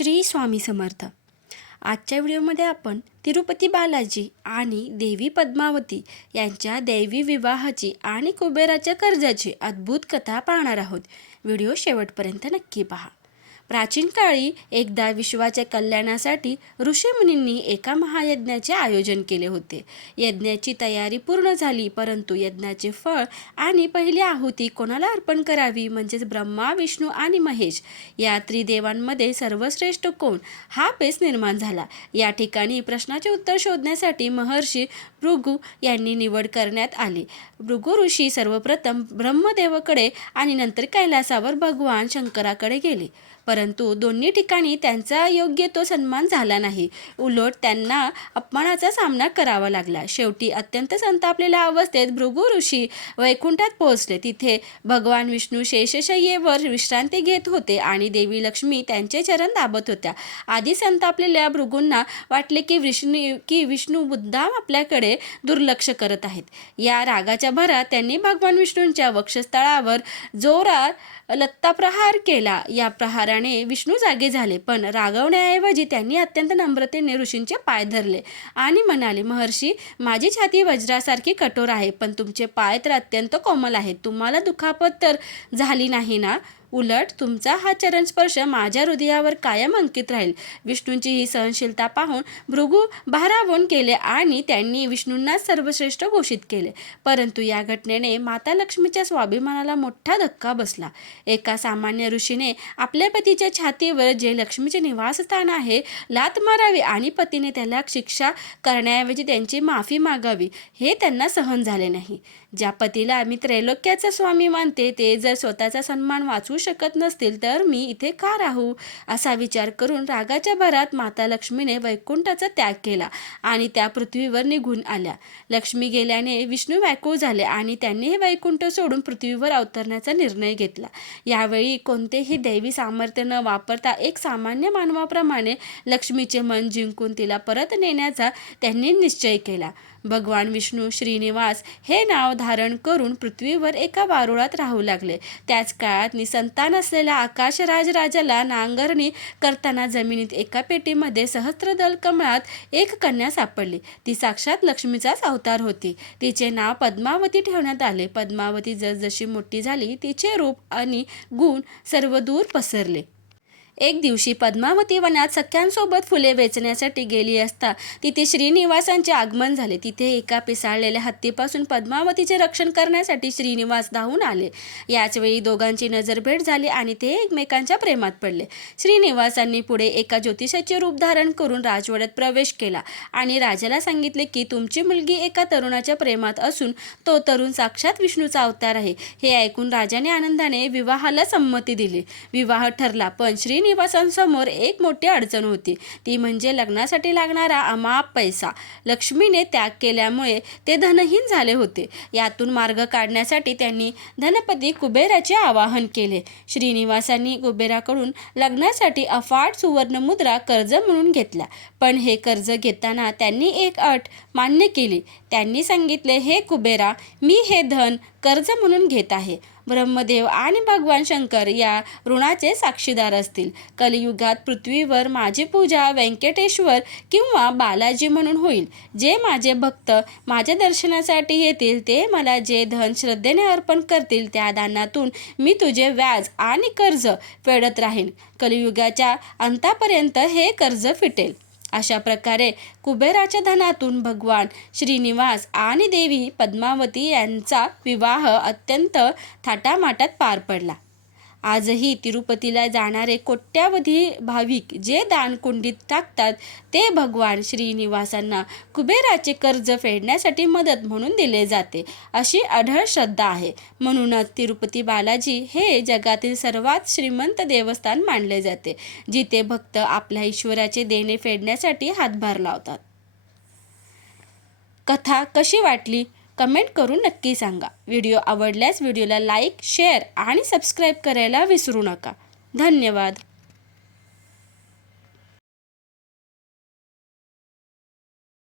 श्री स्वामी समर्थ। आजच्या व्हिडिओमध्ये आपण तिरुपती बालाजी आणि देवी पद्मावती यांच्या दैवी विवाहाची आणि कुबेराच्या कर्जाची अद्भुत कथा पाहणार आहोत। व्हिडिओ शेवटपर्यंत नक्की पहा। प्राचीन काळी एकदा विश्वाच्या कल्याणासाठी ऋषीमुनींनी एका महायज्ञाचे आयोजन केले होते। यज्ञाची तयारी पूर्ण झाली, परंतु यज्ञाचे फळ आणि पहिली आहुती कोणाला अर्पण करावी, म्हणजेच ब्रह्मा, विष्णू आणि महेश या त्रिदेवांमध्ये सर्वश्रेष्ठ कोण, हा पेच निर्माण झाला। या ठिकाणी प्रश्नाचे उत्तर शोधण्यासाठी महर्षी भृगू यांनी निवड करण्यात आली। भृगू ऋषी सर्वप्रथम ब्रह्मदेवाकडे आणि नंतर कैलासावर भगवान शंकराकडे गेले, परंतु दोन्ही ठिकाणी त्यांचा योग्य तो सन्मान झाला नाही। उलट त्यांना अपमानाचा सामना करावा लागला। शेवटी अत्यंत संतापलेल्या अवस्थेत भृगू ऋषी वैकुंठात पोहोचले। तिथे भगवान विष्णू शेषशय्येवर विश्रांती घेत होते आणि देवी लक्ष्मी त्यांचे चरण दाबत होत्या। आधी संतापलेल्या भृगूंना वाटले की विष्णू मुद्दाम आपल्याकडे दुर्लक्ष करत आहेत। या रागाच्या भरात त्यांनी भगवान विष्णूंच्या वक्षस्थळावर जोरात लत्ता प्रहार केला। या प्रहाराने विष्णू जागे झाले, पण रागवण्याऐवजी त्यांनी अत्यंत नम्रतेने ऋषींचे पाय धरले आणि म्हणाले, महर्षी, माझी छाती वज्रासारखी कठोर आहे, पण तुमचे पाय तर अत्यंत कोमल आहेत। तुम्हाला दुखापत तर झाली नाही ना? उलट तुमचा हा चरणस्पर्श माझ्या हृदयावर कायम अंकित राहील। विष्णूंची ही सहनशीलता पाहून भृगू भारावून गेले आणि त्यांनी विष्णूंना सर्वश्रेष्ठ घोषित केले। परंतु या घटनेने माता लक्ष्मीच्या स्वाभिमानाला मोठा धक्का बसला। एका सामान्य ऋषीने आपल्या पतीच्या छातीवर, जे लक्ष्मीचे निवासस्थान आहे, लात मारावी आणि पतीने त्याला शिक्षा करण्याऐवजी त्यांची माफी मागावी, हे त्यांना सहन झाले नाही। ज्या पतीला मी त्रैलोक्याचा स्वामी मानते, ते जर स्वतःचा सन्मान वाचवू शकत नसतील, तर मी इथे का राहू? असा विचार करून रागाच्या भरात माता लक्ष्मीने वैकुंठाचा त्याग केला आणि त्या पृथ्वीवर निघून आल्या। लक्ष्मी गेल्याने विष्णू व्याकुळ झाले आणि त्यांनी हे वैकुंठ सोडून पृथ्वीवर अवतरण्याचा निर्णय घेतला। यावेळी कोणतेही दैवी सामर्थ्य न वापरता एक सामान्य मानवाप्रमाणे लक्ष्मीचे मन जिंकून तिला परत नेण्याचा त्यांनी निश्चय केला। भगवान विष्णू श्रीनिवास हे नाव धारण करून पृथ्वीवर एका वारुळात राहू लागले। त्याच काळात निसंतान असलेल्या आकाशराज राजाला नांगरणी करताना जमिनीत एका पेटीमध्ये सहस्त्रदल कमळात एक कन्या सापडली। ती साक्षात लक्ष्मीचाच अवतार होती। तिचे नाव पद्मावती ठेवण्यात आले। पद्मावती जसजशी मोठी झाली, तिचे रूप आणि गुण सर्वदूर पसरले। एक दिवशी पद्मावती वनात सख्यांसोबत फुले वेचण्यासाठी गेली असता तिथे श्रीनिवासांचे आगमन झाले। तिथे एका पिसाळलेल्या हत्तीपासून पद्मावतीचे रक्षण करण्यासाठी श्रीनिवास धावून आले। याच वेळी दोघांची नजरभेट झाली आणि ते एकमेकांच्या प्रेमात पडले। श्रीनिवासांनी पुढे एका ज्योतिषाचे रूप धारण करून राजवाड्यात प्रवेश केला आणि राजाला सांगितले की तुमची मुलगी एका तरुणाच्या प्रेमात असून तो तरुण साक्षात विष्णूचा अवतार आहे। हे ऐकून राजाने आनंदाने विवाहाला संमती दिली। विवाह ठरला, पण श्रीनिवासांसमोर एक मोठी अडचण होती, ती म्हणजे लग्नासाठी लागणारा अमाप पैसा। लक्ष्मीने त्याग केल्यामुळे ते धनहीन झाले होते। यातून मार्ग काढण्यासाठी त्यांनी धनपती कुबेराचे आवाहन केले। श्रीनिवासांनी कुबेराकडून लग्नासाठी अफाट सुवर्णमुद्रा कर्ज म्हणून घेतल्या, पण हे कर्ज घेताना त्यांनी एक अट मान्य केली। त्यांनी सांगितले, हे कुबेरा, मी हे धन कर्ज म्हणून घेत आहे। ब्रह्मदेव आणि भगवान शंकर या ऋणाचे साक्षीदार असतील। कलियुगात पृथ्वीवर माझी पूजा व्यंकटेश्वर किंवा बालाजी म्हणून होईल। जे माझे भक्त माझ्या दर्शनासाठी येतील, ते मला जे धन श्रद्धेने अर्पण करतील, त्या दानातून मी तुझे व्याज आणि कर्ज फेडत राहीन। कलियुगाच्या अंतापर्यंत हे कर्ज फिटेल। अशा प्रकारे कुबेराच्या धनातून भगवान श्रीनिवास आणि देवी पद्मावती यांचा विवाह अत्यंत थाटामाटात पार पडला। आजही तिरुपतीला जाणारे कोट्यावधी भाविक जे दानकुंडीत टाकतात, ते भगवान श्रीनिवासांना कुबेराचे कर्ज फेडण्यासाठी मदत म्हणून दिले जाते, अशी अढळ श्रद्धा आहे। म्हणूनच तिरुपती बालाजी हे जगातील सर्वात श्रीमंत देवस्थान मानले जाते, जिथे भक्त आपल्या ईश्वराचे देणे फेडण्यासाठी हातभार लावतात। कथा कशी वाटली कमेंट करून नक्की सांगा। व्हिडिओ आवडल्यास व्हिडिओला लाईक, शेअर आणि सबस्क्राईब करायला विसरू नका। धन्यवाद।